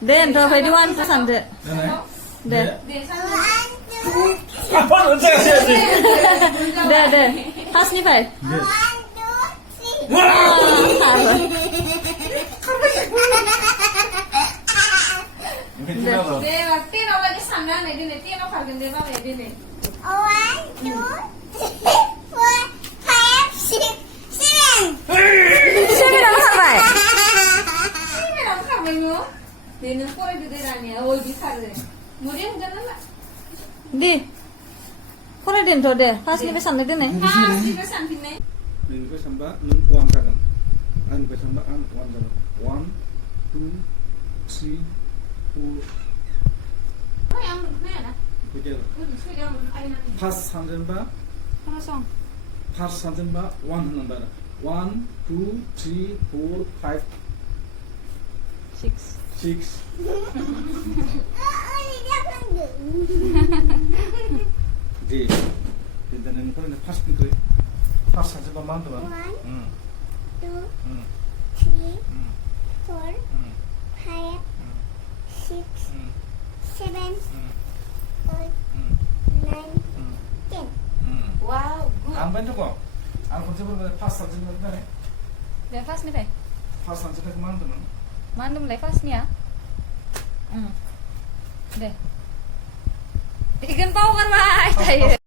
deh ento bayi wan sande deh Apa nonton sih? deh pas nih bayi sabar Tino lagi sana nih, Dini. Tino kalgen deh bang ya, Dini. 1, 2, 3, 4, 5, 6, 7. sini dong sampai Ini dong kamu. Dini pura di daerahnya, oh bisa deh. Kemudian jangan lah. di kore deh ento deh pas nih sande deh nih Ah, di pesan Dini. Ini gue samba nun uang kadang. An gue samba an uang kadang. 1, 2, 3, 4. Oh yang mana ya? Begitu. Sudah ayo nanti. Pas sanjen ba, langsung pas sanjen ba, 1 number. 1, 2, 3, 4, 5, 6 6. Oh, ini dia kan Di. Dan ini kan pas gitu. Pas sanjen ba mantu ba. 1, 2, Hmm. 3, Hmm. 4, Hmm. 5, 6, 7, 8, Hmm. 9, 10. Wow, good. Ang bantu ko. Ang kunci berapa pas sanjen ba nih? deh pas nih bayi Pas sanjen ba mantu no. mandum mulai pas nih ya deh ikan pau kan bayi